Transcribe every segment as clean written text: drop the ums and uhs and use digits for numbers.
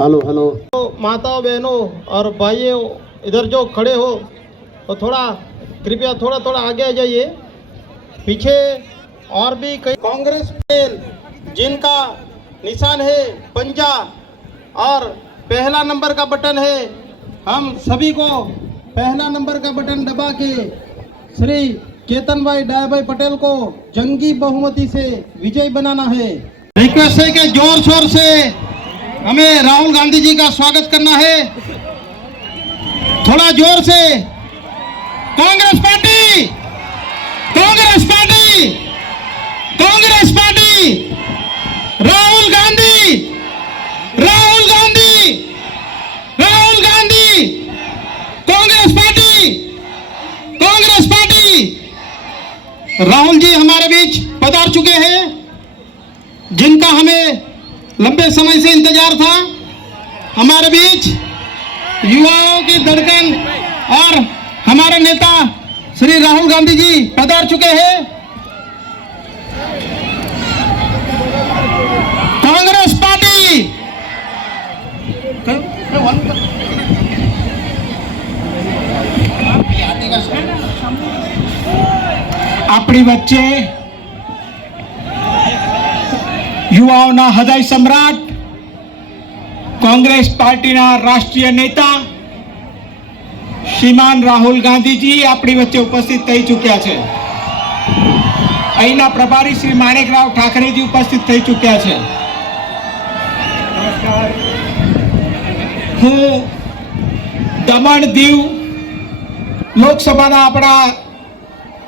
Hello hello. तो माताओं बहनों और भाइयों इधर जो खड़े हो तो थोड़ा कृपया थोड़ा थोड़ा आगे आ जाइए। पीछे और भी कई कांग्रेस जिनका निशान है पंजा और पहला नंबर का बटन है, हम सभी को पहला नंबर का बटन दबा के श्री केतन भाई डाय भाई पटेल को जंगी बहुमती से विजय बनाना है। रिक्वेस्ट है कि जोर शोर से हमें राहुल गांधी जी का स्वागत करना है। थोड़ा जोर से Congress party, Congress party, Congress party, Rahul Gandhi, Rahul Gandhi, Rahul Gandhi, Congress party, Congress party. Rahul ji हमारे बीच पधार चुके हैं, जिनका हमें लंबे समय से इंतजार था। हमारे बीच युवाओं की धड़कन और हमारे नेता श्री राहुल गांधी जी पधार चुके हैं। कांग्रेस पार्टी अपनी वच्चे युवाओं हृदय सम्राट कांग्रेस पार्टी राष्ट्रीय नेता श्रीमान राहुल गांधी जी अपनी वच्चे उपस्थित थई चुक्या छे। अहींना प्रभारी श्री माणिकराव ठाकरे जी उपस्थित थई चुक्या छे। हूँ दमण दीव लोकसभा अपना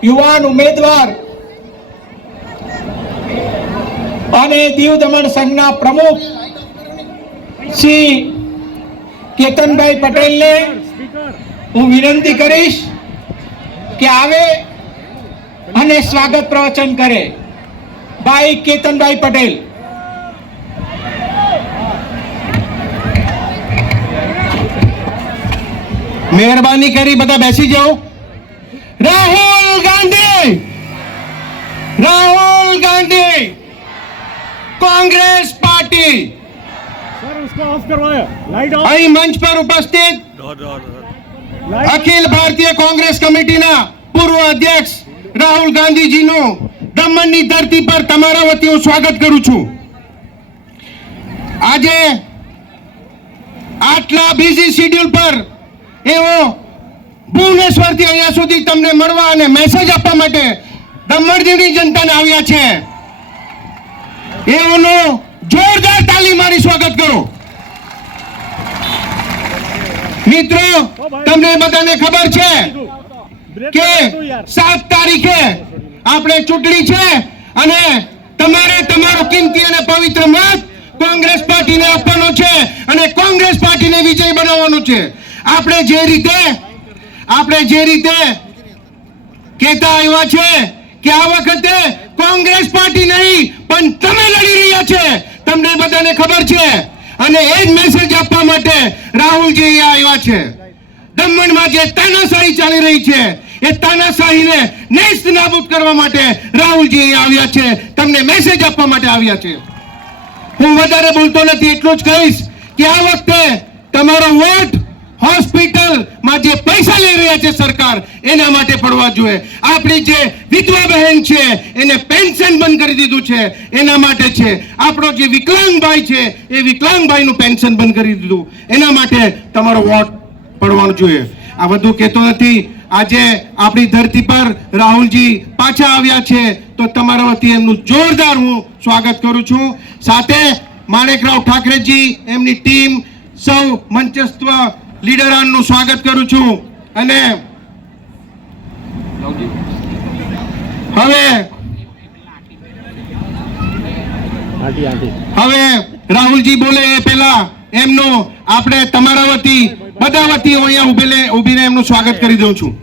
युवान उम्मीदवार અને દીવ દમણ સંઘના પ્રમુખ શ્રી કેતનભાઈ પટેલને હું વિનંતી કરીશ કે આવે અને સ્વાગત પ્રવચન કરે। ભાઈ કેતનભાઈ પટેલ। મહેરબાની કરી બધા બેસી જાઓ। રાહુલ ગાંધી, રાહુલ ગાંધી, कांग्रेस पार्टी। सर उसको ऑफ करवाया, लाइट ऑफ। અહીં મંચ પર ઉપસ્થિત અખિલ ભારતીય કોંગ્રેસ કમિટીના પૂર્વ અધ્યક્ષ રાહુલ ગાંધીજીનું દમણની ધરતી પર તમારા વતી હું સ્વાગત કરું છું। આજે આટલા બિઝી શેડ્યુલ પર એવો ભુવનેશ્વરથી અહીંયા સુધી તમને મળવા અને મેસેજ આપવા માટે દમણ દીવની જનતાને આવ્યા છે। એઓનો જોરદાર તાલી મારી સ્વાગત કરો। મિત્રો તમને બધાને ખબર છે કે 7 તારીખે આપણે ચૂંટણી છે અને તમારે તમારો કિંમતી અને પવિત્ર મત કોંગ્રેસ પાર્ટીને આપવાનો છે અને કોંગ્રેસ પાર્ટીને વિજય બનાવવાનો છે। આપણે જે રીતે કહેતા આવ્યા છે કે આ વખતે કોંગ્રેસ પાર્ટી નહીં પણ તમે લડી રહ્યા છે, તમને બધાને ખબર છે અને એ જ મેસેજ આપવા માટે રાહુલજી અહીંયા આવ્યા છે। દમણમાં જે તાનાશાહી ચાલી રહી છે એ તાનાશાહીને નેસ્ત નાબૂદ કરવા માટે રાહુલજી અહીંયા આવ્યા છે, તમને મેસેજ આપવા માટે આવ્યા છે। હું વધારે બોલતો નથી, એટલું જ કહીશ કે આ વખતે તમારો વોટ હોસ્પિટલમાં જે પૈસા લઈ રહ્યા છે સરકાર એના માટે પડવા જોઈએ। આપણી જે વિધવા બહેન છે એને પેન્શન બંધ કરી દીધું છે એના માટે છે। આપણો જે વિકલાંગ ભાઈ છે એ વિકલાંગ ભાઈનું પેન્શન બંધ કરી દીધું એના માટે તમારો વોટ પડવાનો જોઈએ। આ બધું કહેતો નથી। આજે આપણી ધરતી પર રાહુલજી પાછા આવ્યા છે તો તમારા વતી એમનું જોરદાર હું સ્વાગત કરું છું। સાથે માણેકરાવ ઠાકરેજી, એમની ટીમ, સૌ મંચસ્થ લીડરોનું સ્વાગત કરું છું। અને હવે રાહુલજી બોલે એ પહેલા એમનું આપણે તમારા વતી બધા વતી અહીંયા ઊભીને એમનું સ્વાગત કરી દઉં છું।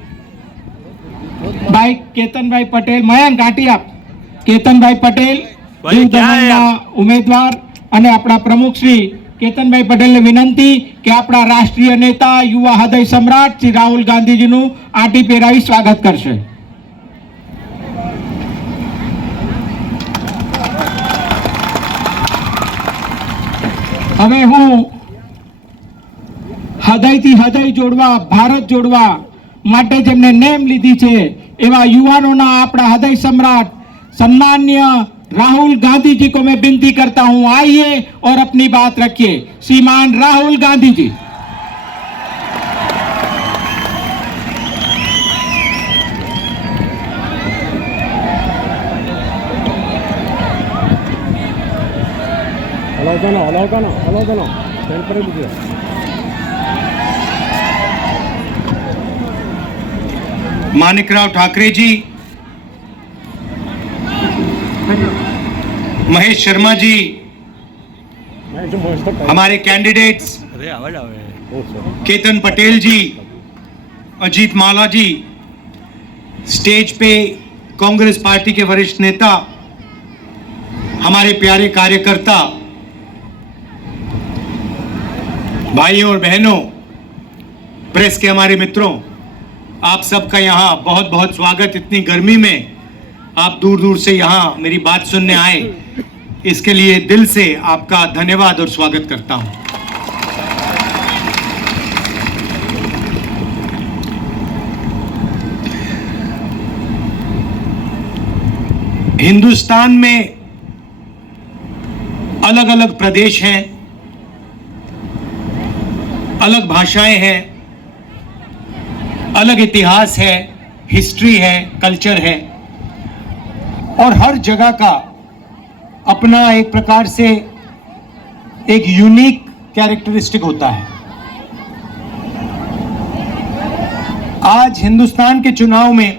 ભાઈ કેતનભાઈ પટેલ, મયંક ઘાટિયા, કેતનભાઈ પટેલ દીવ દમણના ઉમેદવાર અને આપણા પ્રમુખ શ્રી કેતનભાઈ પટેલને વિનંતી કે આપણા રાષ્ટ્રીય નેતા યુવા હૃદય સમ્રાટ શ્રી રાહુલ ગાંધીજીનું આંટી પહેરાવી સ્વાગત કરશે. હવે હું હૃદયથી હૃદય જોડવા, ભારત જોડવા માટે જેમને નેમ લીધી છે એવા યુવાનોના આપણા હૃદય सम्राट सम्मान्य राहुल गांधी जी को मैं विनती करता हूं, आइए और अपनी बात रखिए. श्रीमान राहुल गांधी जी. अलाउ करना स्टैंड पर ही दीजिए. माणिकराव ठाकरे जी, महेश शर्मा जी, हमारे कैंडिडेट्स केतन पटेल जी, अजीत माला जी, स्टेज पे कांग्रेस पार्टी के वरिष्ठ नेता, हमारे प्यारे कार्यकर्ता, भाइयों और बहनों, प्रेस के हमारे मित्रों, आप सबका यहाँ बहुत बहुत स्वागत. इतनी गर्मी में आप दूर दूर से यहाँ मेरी बात सुनने आए, इसके लिए दिल से आपका धन्यवाद और स्वागत करता हूँ. हिंदुस्तान में अलग अलग प्रदेश हैं, अलग भाषाएं हैं, अलग इतिहास है, हिस्ट्री है, कल्चर है, और हर जगह का अपना एक प्रकार से एक यूनिक कैरेक्टरिस्टिक होता है. आज हिंदुस्तान के चुनाव में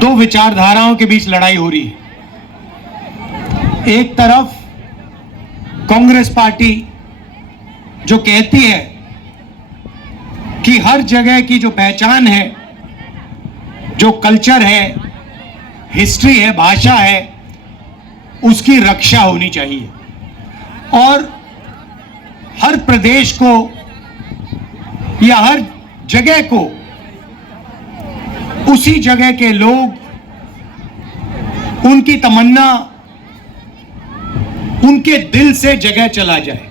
दो विचारधाराओं के बीच लड़ाई हो रही है. एक तरफ कांग्रेस पार्टी जो कहती है कि हर जगह की जो पहचान है, जो कल्चर है, हिस्ट्री है, भाषा है, उसकी रक्षा होनी चाहिए, और हर प्रदेश को या हर जगह को उसी जगह के लोग, उनकी तमन्ना, उनके दिल से जगह चला जाए.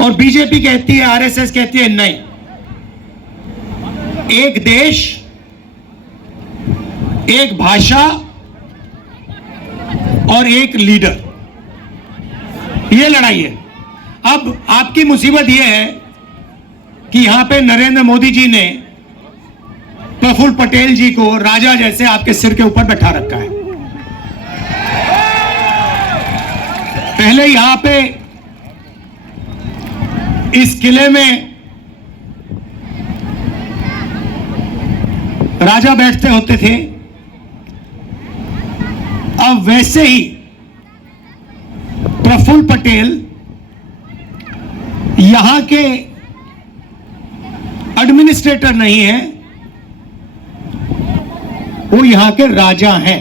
और बीजेपी कहती है, आरएसएस कहती है नहीं, एक देश, एक भाषा और एक लीडर, ये लड़ाई है. अब आपकी मुसीबत यह है कि यहां पे नरेंद्र मोदी जी ने प्रफुल्ल पटेल जी को राजा जैसे आपके सिर के ऊपर बैठा रखा है. पहले यहां पे इस किले में राजा बैठते होते थे, अब वैसे ही प्रफुल्ल पटेल यहां के एडमिनिस्ट्रेटर नहीं है, वो यहां के राजा हैं,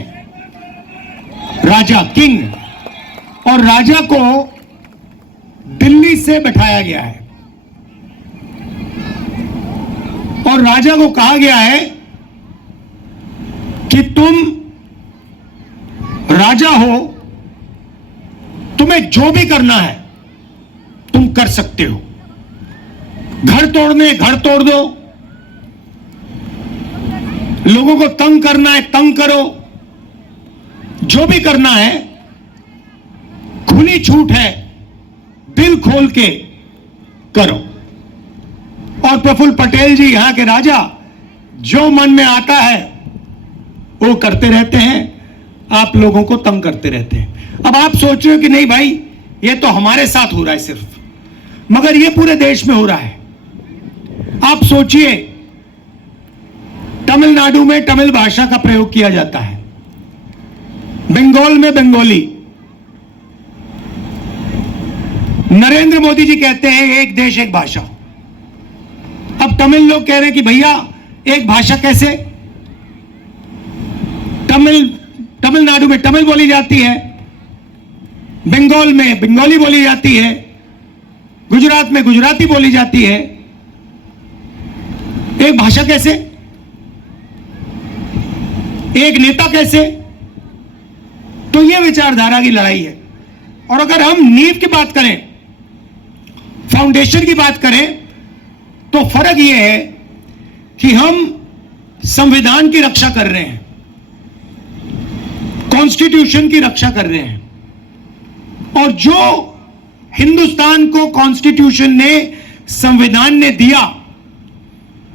राजा किंग. और राजा को दिल्ली से बैठाया गया है, और राजा को कहा गया है कि तुम राजा हो, तुम्हें जो भी करना है तुम कर सकते हो. घर तोड़ने घर तोड़ दो, लोगों को तंग करना है तंग करो, जो भी करना है खुली छूट है, दिल खोल के करो. और प्रफुल्ल पटेल जी यहां के राजा जो मन में आता है वो करते रहते हैं, आप लोगों को तंग करते रहते हैं. अब आप सोच रहे हो कि नहीं भाई ये तो हमारे साथ हो रहा है सिर्फ, मगर ये पूरे देश में हो रहा है. आप सोचिए, तमिलनाडु में तमिल भाषा का प्रयोग किया जाता है, बंगाल में बंगाली. नरेंद्र मोदी जी कहते हैं एक देश एक भाषा. अब तमिल लोग कह रहे हैं कि भैया एक भाषा कैसे, तमिलनाडु में तमिल बोली जाती है, बंगाल में बंगाली बोली जाती है, गुजरात में गुजराती बोली जाती है। एक भाषा कैसे, एक नेता कैसे? तो यह विचारधारा की लड़ाई है। और अगर हम नींव की बात करें, फाउंडेशन की बात करें, तो फर्क यह है कि हम संविधान की रक्षा कर रहे हैं, कॉन्स्टिट्यूशन की रक्षा कर रहे हैं, और जो हिंदुस्तान को कॉन्स्टिट्यूशन ने, संविधान ने दिया,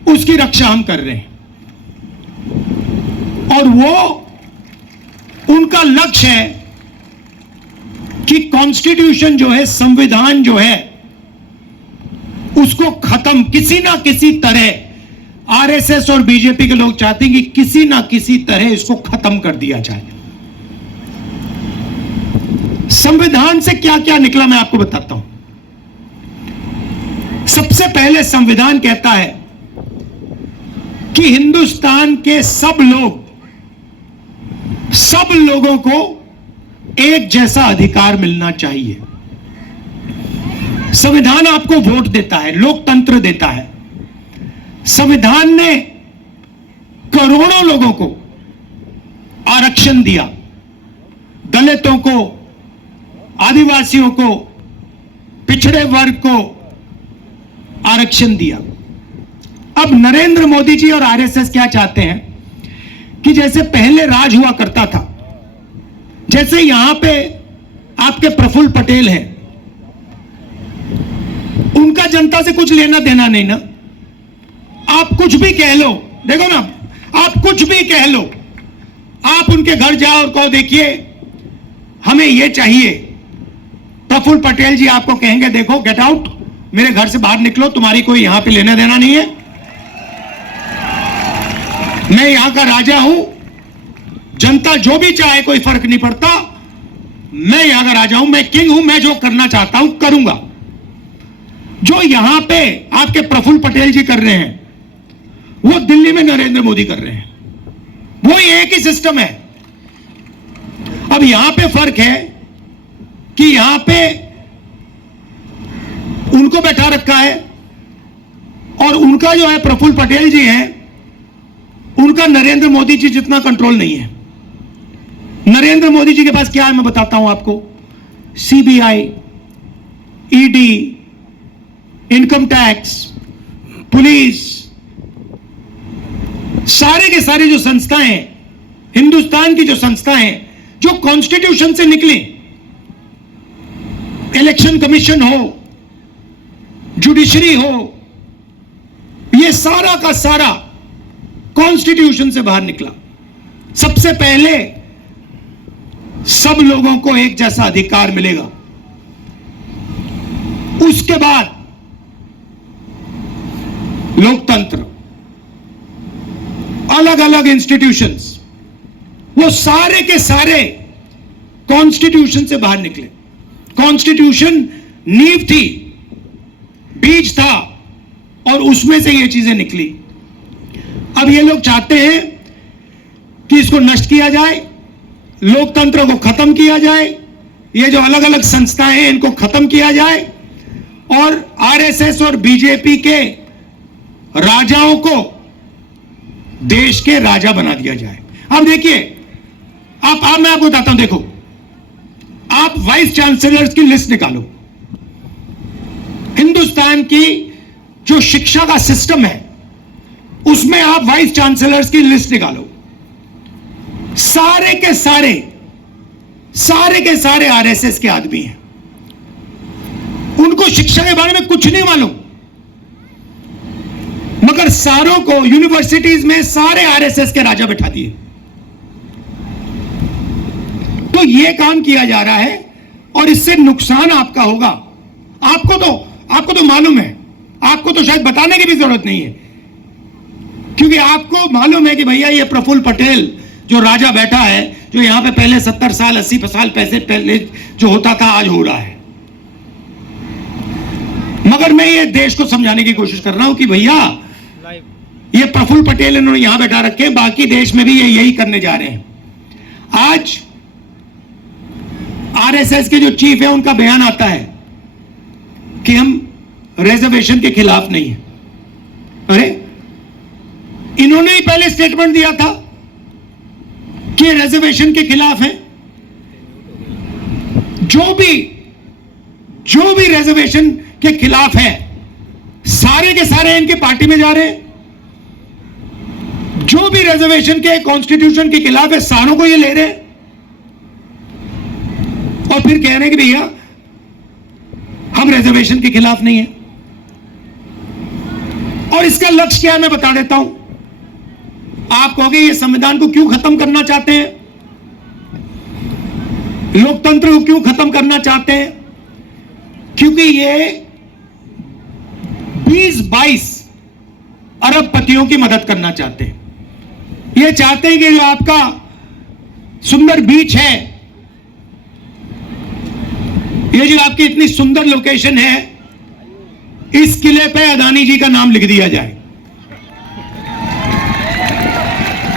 उसकी रक्षा हम कर रहे हैं। और वो उनका लक्ष्य है कि कॉन्स्टिट्यूशन जो है, संविधान जो है, उसको खत्म किसी ना किसी तरह, आरएसएस और बीजेपी के लोग चाहते हैं कि किसी ना किसी तरह इसको खत्म कर दिया जाए। संविधान से क्या क्या निकला मैं आपको बताता हूं। सबसे पहले संविधान कहता है कि हिंदुस्तान के सब लोगों को एक जैसा अधिकार मिलना चाहिए। संविधान आपको वोट देता है, लोकतंत्र देता है। संविधान ने करोड़ों लोगों को आरक्षण दिया, दलितों को, आदिवासियों को, पिछड़े वर्ग को आरक्षण दिया। अब नरेंद्र मोदी जी और आरएसएस क्या चाहते हैं कि जैसे पहले राज हुआ करता था, जैसे यहां पे आपके प्रफुल्ल पटेल हैं, उनका जनता से कुछ लेना देना नहीं ना। आप कुछ भी कह लो, देखो ना, आप कुछ भी कह लो, आप उनके घर जाओ और कहो देखिए हमें यह चाहिए, प्रफुल्ल पटेल जी आपको कहेंगे देखो गेट आउट, मेरे घर से बाहर निकलो, तुम्हारी कोई यहां पे लेना देना नहीं है, मैं यहां का राजा हूं, जनता जो भी चाहे कोई फर्क नहीं पड़ता, मैं यहां का राजा हूं, मैं किंग हूं, मैं जो करना चाहता हूं करूंगा। जो यहां पे आपके प्रफुल्ल पटेल जी कर रहे हैं, वो दिल्ली में नरेंद्र मोदी कर रहे हैं। वो एक ही सिस्टम है। अब यहां पे फर्क है कि यहां पे उनको बैठा रखा है, और उनका जो है प्रफुल्ल पटेल जी हैं, उनका नरेंद्र मोदी जी जितना कंट्रोल नहीं है। नरेंद्र मोदी जी के पास क्या है मैं बताता हूं आपको। CBI, ED, income tax, police, सारे के सारे जो संस्थाएं हैं, हिंदुस्तान की जो संस्थाएं हैं, जो कॉन्स्टिट्यूशन से निकली, इलेक्शन कमीशन हो, जुडिशरी हो, ये सारा का सारा कॉन्स्टिट्यूशन से बाहर निकला। सबसे पहले सब लोगों को एक जैसा अधिकार मिलेगा, उसके बाद लोकतंत्र, अलग अलग इंस्टीट्यूशंस, वो सारे के सारे कॉन्स्टिट्यूशन से बाहर निकले। कॉन्स्टिट्यूशन नींव थी, बीज था, और उसमें से ये चीजें निकली। अब ये लोग चाहते हैं कि इसको नष्ट किया जाए, लोकतंत्र को खत्म किया जाए, ये जो अलग अलग संस्थाएं हैं इनको खत्म किया जाए, और आरएसएस और बीजेपी के राजाओं को देश के राजा बना दिया जाए। अब देखिए, आप मैं आपको बताता हूं, देखो, आप वाइस चांसलर्स की लिस्ट निकालो। हिंदुस्तान की जो शिक्षा का सिस्टम है, उसमें आप वाइस चांसलर्स की लिस्ट निकालो। सारे के सारे आरएसएस के आदमी हैं, उनको शिक्षा के बारे में कुछ नहीं मालूम, मगर सारों को यूनिवर्सिटीज में सारे आरएसएस के राजा बैठा दिए। तो यह काम किया जा रहा है, और इससे नुकसान आपका होगा। आपको तो मालूम है, आपको तो शायद बताने की भी जरूरत नहीं है, क्योंकि आपको मालूम है कि भैया ये प्रफुल्ल पटेल जो राजा बैठा है, जो यहां पे पहले 70 साल 80 साल पहले जो होता था, आज हो रहा है। मगर मैं ये देश को समझाने की कोशिश कर रहा हूं कि भैया ये प्रफुल्ल पटेल इन्होंने यहां बैठा रखे, बाकी देश में भी ये यही करने जा रहे हैं। आरएसएस के जो चीफ है उनका बयान आता है कि हम रिजर्वेशन के खिलाफ नहीं है। अरे इन्होंने ही पहले स्टेटमेंट दिया था कि रिजर्वेशन के खिलाफ है। जो भी रिजर्वेशन के खिलाफ है सारे के सारे इनकी पार्टी में जा रहे हैं। जो भी रिजर्वेशन के कॉन्स्टिट्यूशन के खिलाफ है सारों को ये ले रहे हैं और फिर कह रहे हैं कि भैया हम रिजर्वेशन के खिलाफ नहीं है। और इसका लक्ष्य क्या है मैं बता देता हूं। आप कहोगे ये संविधान को क्यों खत्म करना चाहते हैं, लोकतंत्र को क्यों खत्म करना चाहते हैं? क्योंकि ये 20-22 अरबपतियों की मदद करना चाहते हैं। ये चाहते हैं कि जो आपका सुंदर बीच है, ये जो आपकी इतनी सुंदर लोकेशन है, इस किले पे अदानी जी का नाम लिख दिया जाए।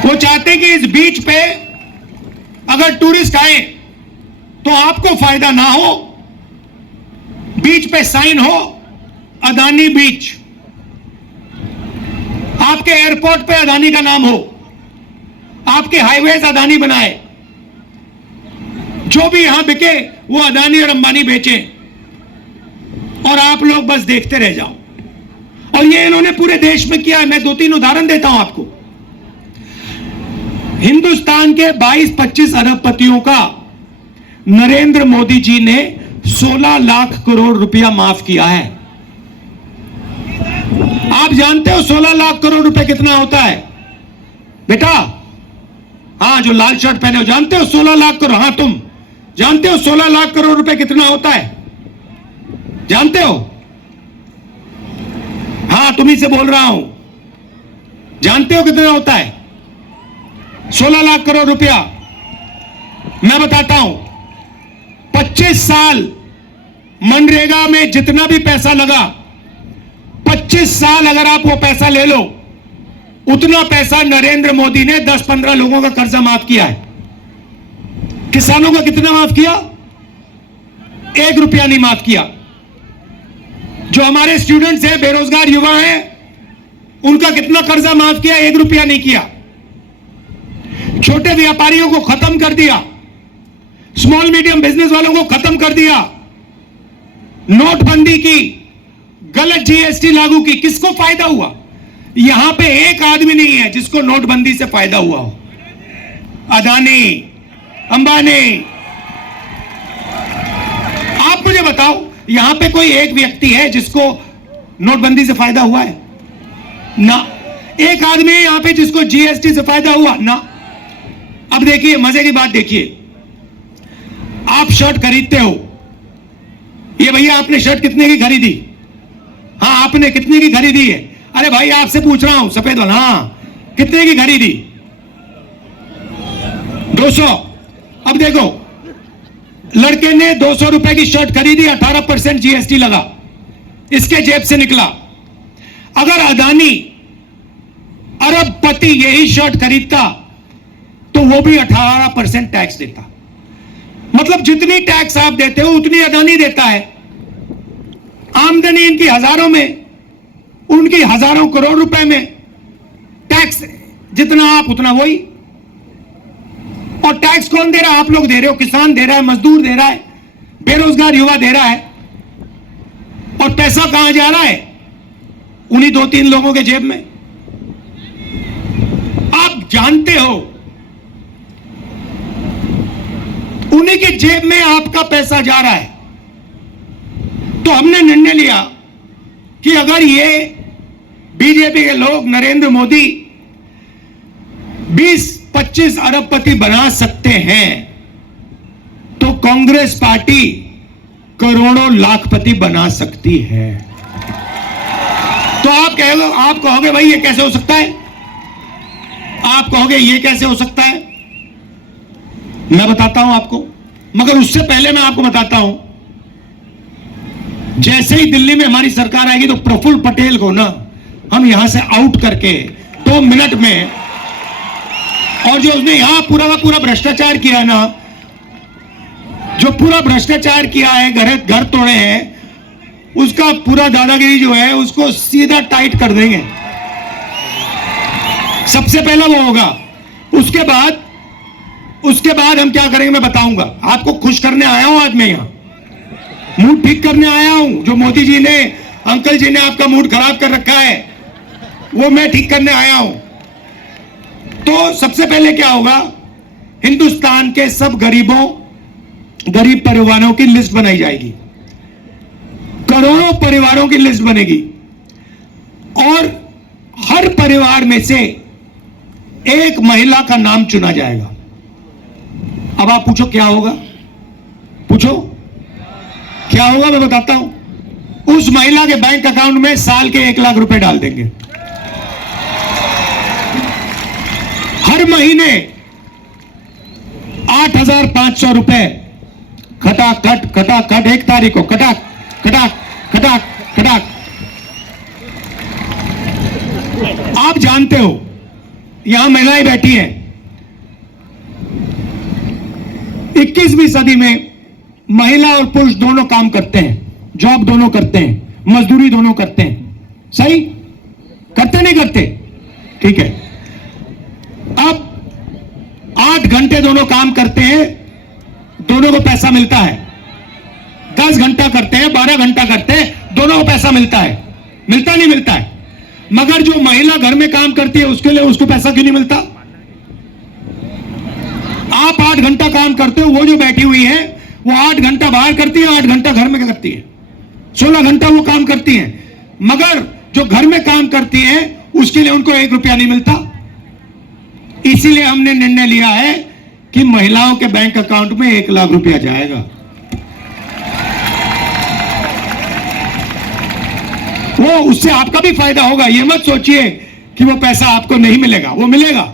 वो चाहते हैं कि इस बीच पे अगर टूरिस्ट आए तो आपको फायदा ना हो, बीच पे साइन हो अदानी बीच, आपके एयरपोर्ट पे अदानी का नाम हो, आपके हाईवेज अदानी बनाए, जो भी यहां बिके वो अदानी और अंबानी बेचे और आप लोग बस देखते रह जाओ। और ये इन्होंने पूरे देश में किया है। मैं 2-3 उदाहरण देता हूं आपको। हिंदुस्तान के 22-25 अरबपतियों का नरेंद्र मोदी जी ने 16 लाख करोड़ रुपया माफ किया है। आप जानते हो 16 लाख करोड़ रुपए कितना होता है बेटा? हाँ, जो लाल शर्ट पहने हो, जानते हो 16 लाख करोड़? हाँ, तुम जानते हो 16 लाख करोड़ रुपए कितना होता है? जानते हो? हाँ, तुम्ही से बोल रहा हूं। जानते हो कितना होता है 16 लाख करोड़ रुपया? मैं बताता हूं। 25 साल मनरेगा में जितना भी पैसा लगा, 25 साल अगर आप वो पैसा ले लो, उतना पैसा नरेंद्र मोदी ने 10-15 लोगों का कर्जा माफ किया है। किसानों का कितना माफ किया? 1 रुपया नहीं माफ किया। जो हमारे स्टूडेंट्स हैं, बेरोजगार युवा हैं, उनका कितना कर्जा माफ किया? 1 रुपया नहीं किया। छोटे व्यापारियों को खत्म कर दिया, स्मॉल मीडियम बिजनेस वालों को खत्म कर दिया, नोटबंदी की, गलत जीएसटी लागू की। किसको फायदा हुआ? यहां पे एक आदमी नहीं है जिसको नोटबंदी से फायदा हुआ हो। अदानी, अंबानी। आप मुझे बताओ, यहां पे कोई एक व्यक्ति है जिसको नोटबंदी से फायदा हुआ है? ना। एक आदमी है यहां पे जिसको जीएसटी से फायदा हुआ? ना। अब देखिए मजे की बात, देखिए आप शर्ट खरीदते हो, ये भैया आपने शर्ट कितने की खरीदी? हाँ, आपने कितने की खरीदी है? अरे भाई आपसे पूछ रहा हूं, सफेद वाला। हाँ, कितने की खरीदी? 200। अब देखो, लड़के ने 200 रुपए की शर्ट खरीदी, 18% जीएसटी लगा, इसके जेब से निकला। अगर अदानी अरबपति यही शर्ट खरीदता तो वो भी 18% टैक्स देता। मतलब जितनी टैक्स आप देते हो उतनी अदानी देता है। आमदनी इनकी हजारों में, उनकी हजारों करोड़ रुपए में। टैक्स जितना आप उतना वही। और टैक्स कौन दे रहा है? आप लोग दे रहे हो। किसान दे रहा है, मजदूर दे रहा है, बेरोजगार युवा दे रहा है। और पैसा कहां जा रहा है? उन्हीं 2-3 लोगों के जेब में। आप जानते हो उन्हीं के जेब में आपका पैसा जा रहा है। तो हमने निर्णय लिया कि अगर ये बीजेपी के लोग नरेंद्र मोदी 20-25 अरबपति बना सकते हैं तो कांग्रेस पार्टी करोड़ों लाखपति बना सकती है। तो आप कहोगे भाई ये कैसे हो सकता है? आप कहोगे ये कैसे हो सकता है? मैं बताता हूं आपको, मगर उससे पहले मैं आपको बताता हूं, जैसे ही दिल्ली में हमारी सरकार आएगी तो प्रफुल्ल पटेल को ना हम यहां से आउट करके 2 मिनट में, और जो उसने यहां पूरा का पूरा भ्रष्टाचार किया ना, जो पूरा भ्रष्टाचार किया है, घर तोड़े हैं, उसका पूरा दादागिरी जो है उसको सीधा टाइट कर देंगे। सबसे पहला वो होगा। उसके बाद हम क्या करेंगे मैं बताऊंगा। आपको खुश करने आया हूं आज मैं यहां, मूड ठीक करने आया हूं। जो मोदी जी ने, अंकल जी ने आपका मूड खराब कर रखा है, वो मैं ठीक करने आया हूं। तो सबसे पहले क्या होगा, हिंदुस्तान के सब गरीब परिवारों की लिस्ट बनाई जाएगी। करोड़ों परिवारों की लिस्ट बनेगी और हर परिवार में से एक महिला का नाम चुना जाएगा। अब आप पूछो क्या होगा, पूछो क्या होगा, मैं बताता हूं। उस महिला के बैंक अकाउंट में साल के 1 लाख रुपए डाल देंगे। हर महीने 8,500 रुपए खटाखट 1 तारीख को खटाक। आप जानते हो यहां महिलाएं बैठी हैं, 21वीं सदी में महिला और पुरुष दोनों काम करते हैं, जॉब दोनों करते हैं, मजदूरी दोनों करते हैं। सही करते नहीं करते? ठीक है। अब 8 घंटे दोनों काम करते हैं, दोनों को पैसा मिलता है। 10 घंटा करते हैं, 12 घंटा करते हैं, दोनों को पैसा मिलता है। मिलता नहीं मिलता है? मगर जो महिला घर में काम करती है उसके लिए उसको पैसा क्यों नहीं मिलता? आप 8 घंटा काम करते हो, वो जो बैठी हुई है वो 8 घंटा बाहर करती है, 8 घंटा घर में करती है, 16 घंटा वो काम करती है। मगर जो घर में काम करती है उसके लिए उनको 1 रुपया नहीं मिलता। इसीलिए हमने निर्णय लिया है कि महिलाओं के बैंक अकाउंट में 1 लाख रुपया जाएगा। वो उससे आपका भी फायदा होगा। ये मत सोचिए कि वो पैसा आपको नहीं मिलेगा, वो मिलेगा।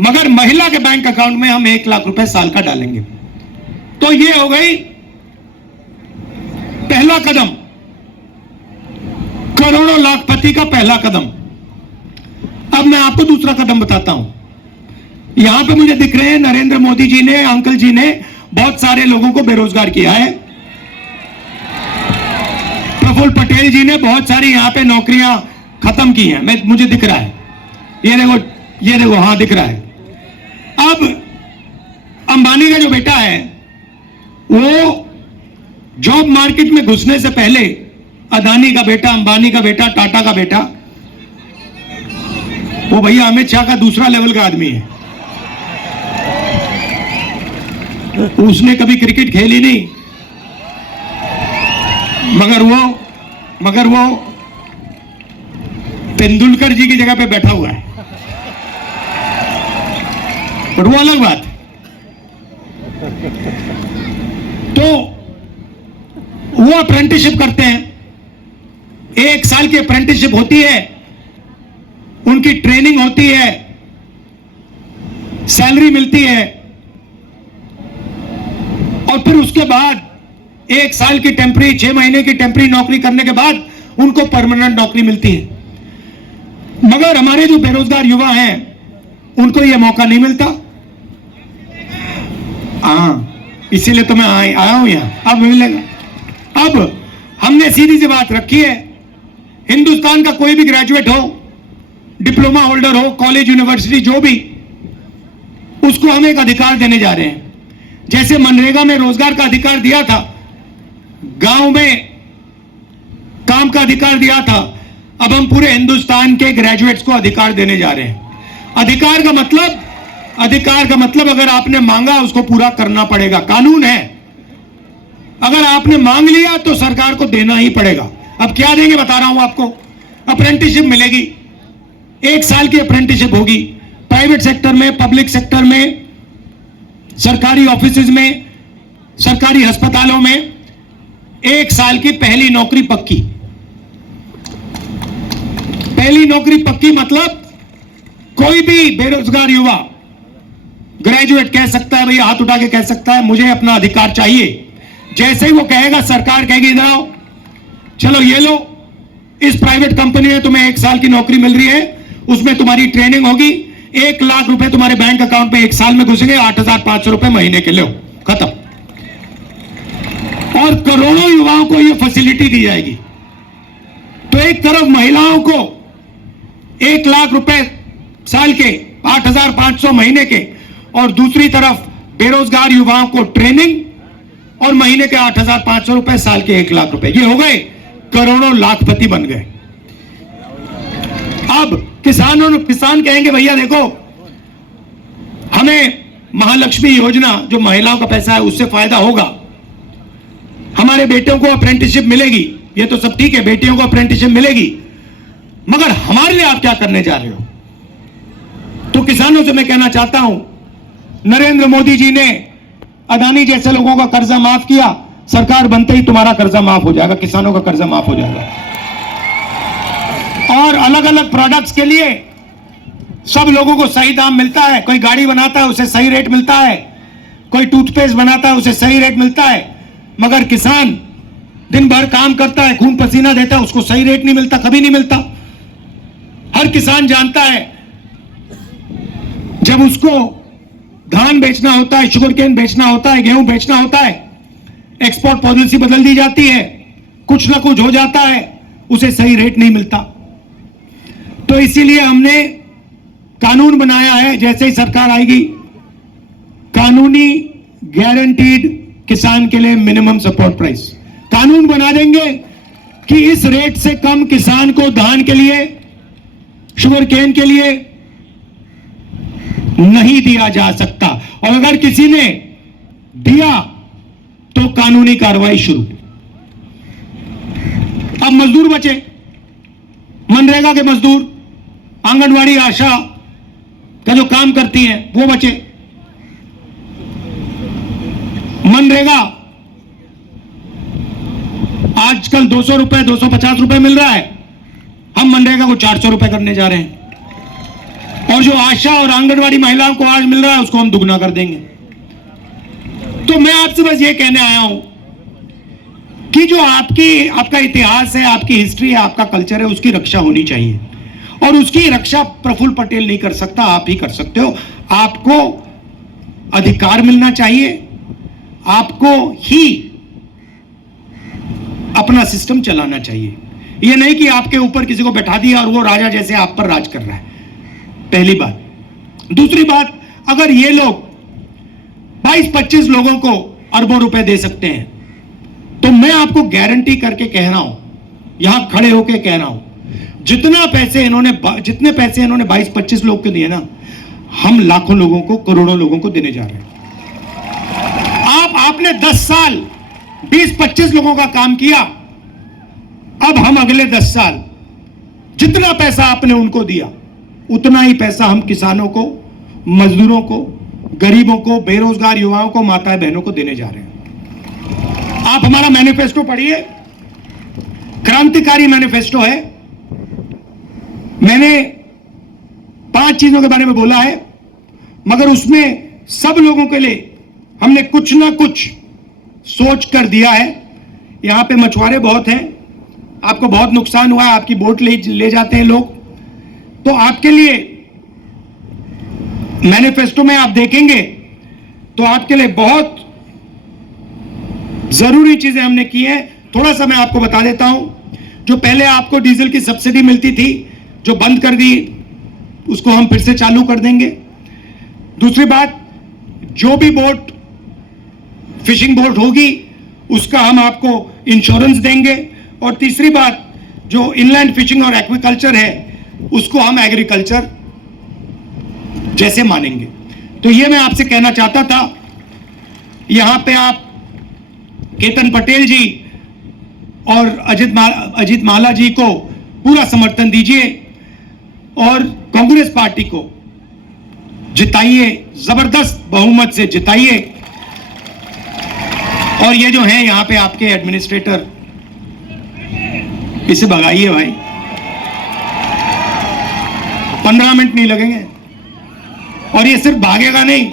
मगर महिला के बैंक अकाउंट में हम 1 लाख रुपए साल का डालेंगे। तो ये हो गई पहला कदम, करोड़ों लाखपति का पहला कदम। अब मैं आपको दूसरा कदम बताता हूं। यहां पे मुझे दिख रहे हैं नरेंद्र मोदी जी ने, अंकल जी ने बहुत सारे लोगों को बेरोजगार किया है। प्रफुल्ल पटेल जी ने बहुत सारी यहां पे नौकरियां खत्म की हैं, मुझे दिख रहा है। ये देखो हां दिख रहा है। अब अंबानी का जो बेटा है वो जॉब मार्केट में घुसने से पहले, अदानी का बेटा, अंबानी का बेटा, टाटा का बेटा, वो भैया अमित शाह का दूसरा लेवल का आदमी है। उसने कभी क्रिकेट खेली नहीं, मगर वो तेंदुलकर जी की जगह पे बैठा हुआ है, पर वो अलग बात है। तो वो अप्रेंटिसशिप करते हैं, 1 साल की अप्रेंटिसशिप होती है, उनकी ट्रेनिंग होती है, सैलरी मिलती है और फिर उसके बाद 1 साल की टेम्पररी, 6 महीने की टेम्पररी नौकरी करने के बाद उनको परमानेंट नौकरी मिलती है। मगर हमारे जो बेरोजगार युवा हैं उनको यह मौका नहीं मिलता। इसीलिए तो मैं आया हूं यहां। अब मिलेगा। अब हमने सीधी सी बात रखी है, हिंदुस्तान का कोई भी ग्रेजुएट हो, डिप्लोमा होल्डर हो, कॉलेज यूनिवर्सिटी जो भी, उसको हम एक अधिकार देने जा रहे हैं। जैसे मनरेगा में रोजगार का अधिकार दिया था, गांव में काम का अधिकार दिया था, अब हम पूरे हिंदुस्तान के ग्रेजुएट्स को अधिकार देने जा रहे हैं। अधिकार का मतलब अगर आपने मांगा उसको पूरा करना पड़ेगा, कानून है। अगर आपने मांग लिया तो सरकार को देना ही पड़ेगा। अब क्या देंगे बता रहा हूं आपको। अप्रेंटिसशिप मिलेगी, 1 साल की अप्रेंटिसशिप होगी, प्राइवेट सेक्टर में, पब्लिक सेक्टर में, सरकारी ऑफिसेज में, सरकारी अस्पतालों में 1 साल की पहली नौकरी पक्की। पहली नौकरी पक्की मतलब कोई भी बेरोजगार युवा, ग्रेजुएट कह सकता है, भैया हाथ उठा के कह सकता है मुझे अपना अधिकार चाहिए। जैसे ही वो कहेगा, सरकार कहेगी इधर आओ, चलो ये लो, इस प्राइवेट कंपनी में तुम्हें 1 साल की नौकरी मिल रही है, उसमें तुम्हारी ट्रेनिंग होगी, 1 लाख रुपए तुम्हारे बैंक अकाउंट में 1 साल में घुसेंगे, 8,500 रुपए महीने के लो, खत्म। और करोड़ों युवाओं को यह फैसिलिटी दी जाएगी। तो एक तरफ महिलाओं को 1 लाख रुपए साल के 8,500 महीने के, और दूसरी तरफ बेरोजगार युवाओं को ट्रेनिंग और महीने के 8,500 रुपए, साल के 1 लाख रुपए। ये हो गए करोड़ों लाखपति बन गए। अब किसान कहेंगे भैया देखो, हमें महालक्ष्मी योजना जो महिलाओं का पैसा है उससे फायदा होगा, हमारे बेटियों को अप्रेंटिसशिप मिलेगी, ये तो सब ठीक है, बेटियों को अप्रेंटिसशिप मिलेगी, मगर हमारे लिए आप क्या करने जा रहे हो? तो किसानों से मैं कहना चाहता हूं, नरेंद्र मोदी जी ने अदानी जैसे लोगों का कर्जा माफ किया, सरकार बनते ही तुम्हारा कर्जा माफ हो जाएगा, किसानों का कर्जा माफ हो जाएगा। और अलग अलग प्रोडक्ट्स के लिए सब लोगों को सही दाम मिलता है। कोई गाड़ी बनाता है उसे सही रेट मिलता है, कोई टूथपेस्ट बनाता है उसे सही रेट मिलता है, मगर किसान दिन भर काम करता है, खून पसीना देता है, उसको सही रेट नहीं मिलता, कभी नहीं मिलता। हर किसान जानता है जब उसको धान बेचना होता है, शुगर केन बेचना होता है, गेहूं बेचना होता है, एक्सपोर्ट पॉलिसी बदल दी जाती है, कुछ ना कुछ हो जाता है, उसे सही रेट नहीं मिलता। तो इसीलिए हमने कानून बनाया है, जैसे ही सरकार आएगी, कानूनी गारंटीड किसान के लिए मिनिमम सपोर्ट प्राइस कानून बना देंगे कि इस रेट से कम किसान को धान के लिए, शुगर केन के लिए नहीं दिया जा सकता, और अगर किसी ने दिया तो कानूनी कार्रवाई शुरू। अब मजदूर बचे, मनरेगा के मजदूर, आंगनवाड़ी आशा का जो काम करती हैं वो बचे। मनरेगा आजकल 200 रुपए, 250 रुपए मिल रहा है, हम मनरेगा को 400 रुपए करने जा रहे हैं, और जो आशा और आंगनवाड़ी महिलाओं को आज मिल रहा है उसको हम दुगना कर देंगे। तो मैं आपसे बस ये कहने आया हूं कि जो आपका इतिहास है, आपकी हिस्ट्री है, आपका कल्चर है, उसकी रक्षा होनी चाहिए, और उसकी रक्षा प्रफुल्ल पटेल नहीं कर सकता, आप ही कर सकते हो। आपको अधिकार मिलना चाहिए, आपको ही अपना सिस्टम चलाना चाहिए। यह नहीं कि आपके ऊपर किसी को बैठा दिया और वो राजा जैसे आप पर राज कर रहा है, पहली बात। दूसरी बात, अगर ये लोग 22-25 लोगों को अरबों रुपए दे सकते हैं, तो मैं आपको गारंटी करके कह रहा हूं, यहां खड़े होकर कह रहा हूं, जितने पैसे इन्होंने 22-25 लोग को दिए ना, हम लाखों लोगों को, करोड़ों लोगों को देने जा रहे हैं। आपने 10 साल 20-25 लोगों का काम किया, अब हम अगले 10 साल जितना पैसा आपने उनको दिया, उतना ही पैसा हम किसानों को, मजदूरों को, गरीबों को, बेरोजगार युवाओं को, माताएं बहनों को देने जा रहे हैं। आप हमारा मैनिफेस्टो पढ़िए, क्रांतिकारी मैनिफेस्टो है। मैंने 5 चीजों के बारे में बोला है, मगर उसमें सब लोगों के लिए हमने कुछ ना कुछ सोच कर दिया है। यहां पे मछुआरे बहुत हैं, आपको बहुत नुकसान हुआ है, आपकी बोट ले जाते हैं लोग, तो आपके लिए मैनिफेस्टो में आप देखेंगे तो आपके लिए बहुत जरूरी चीजें हमने की हैं। थोड़ा सा मैं आपको बता देता हूं। जो पहले आपको डीजल की सब्सिडी मिलती थी, जो बंद कर दी, उसको हम फिर से चालू कर देंगे। दूसरी बात, जो भी बोट, फिशिंग बोट होगी, उसका हम आपको इंश्योरेंस देंगे। और तीसरी बात, जो इनलैंड फिशिंग और एक्वाकल्चर है, उसको हम एग्रीकल्चर जैसे मानेंगे। तो ये मैं आपसे कहना चाहता था। यहां पे आप केतन पटेल जी और अजित माला जी को पूरा समर्थन दीजिए, और कांग्रेस पार्टी को जिताइए, जबरदस्त बहुमत से जिताइए। और ये जो है यहां पे आपके एडमिनिस्ट्रेटर, इसे भगाइए भाई, 15 मिनट नहीं लगेंगे। और ये सिर्फ भागेगा नहीं,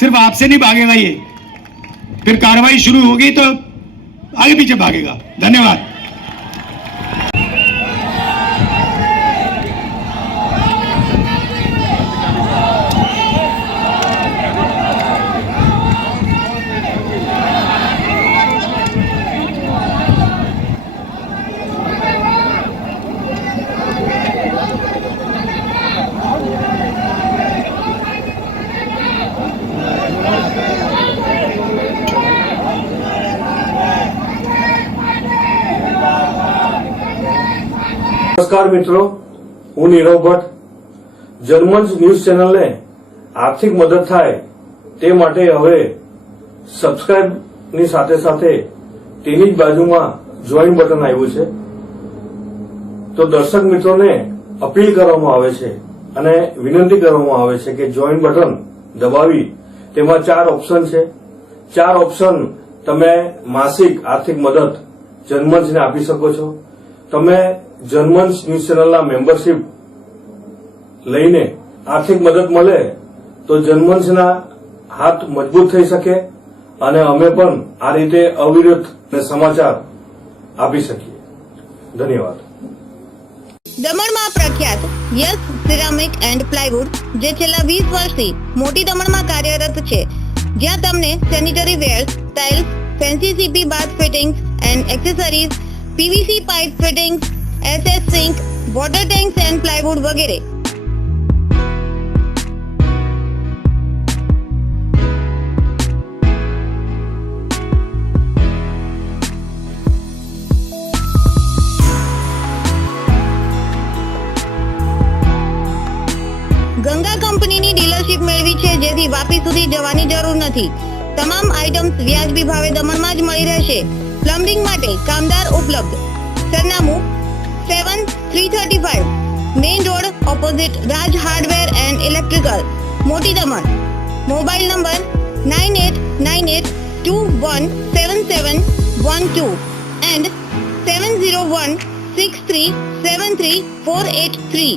सिर्फ आपसे नहीं भागेगा, ये फिर कार्रवाई शुरू होगी तो आगे पीछे भागेगा। धन्यवाद। નમસ્કાર મિત્રો, હું નીરવ ભટ્ટ. જનમંચ ન્યૂઝ ચેનલને આર્થિક મદદ થાય તે માટે હવે સબસ્ક્રાઇબની સાથે સાથે તેની જ બાજુમાં જોઈન બટન આવ્યું છે. તો દર્શક મિત્રોને અપીલ કરવામાં આવે છે અને વિનંતી કરવામાં આવે છે કે જોઈન બટન દબાવી તેમાં 4 ઓપ્શન છે. 4 ઓપ્શન તમે માસિક આર્થિક મદદ જનમંચને આપી શકો છો. તમે જનમંચ ન્યૂઝ ચેનલના મેમ્બરશીપ લઈને આર્થિક મદદ મળે તો જનમંચના હાથ મજબૂત થઈ શકે અને અમે પણ આ રીતે અવિરત સમાચાર આપી શકીએ. ધન્યવાદ. દમણમાં પ્રખ્યાત યસ સિરામિક એન્ડ પ્લાયવુડ જે છેલ્લા 20 વર્ષથી મોટી દમણમાં કાર્યરત છે, જ્યાં તમને sanitary ware, tiles, fancy CP bath fittings and accessories, PVC pipe fittings, SS sink, water tanks and plywood વગેરે. ગંગા કંપનીની ડીલરશીપ મેળવી છે, જેથી વાપી સુધી જવાની જરૂર નથી. તમામ આઇટમ્સ વ્યાજબી ભાવે દમણમાં જ મળી રહેશે. પ્લમ્બિંગ માટે કામદાર ઉપલબ્ધ. સરનામું 7335 main road opposite Raj hardware and electrical, મોટી દમણ. Mobile number 9898217712 and 7016373483.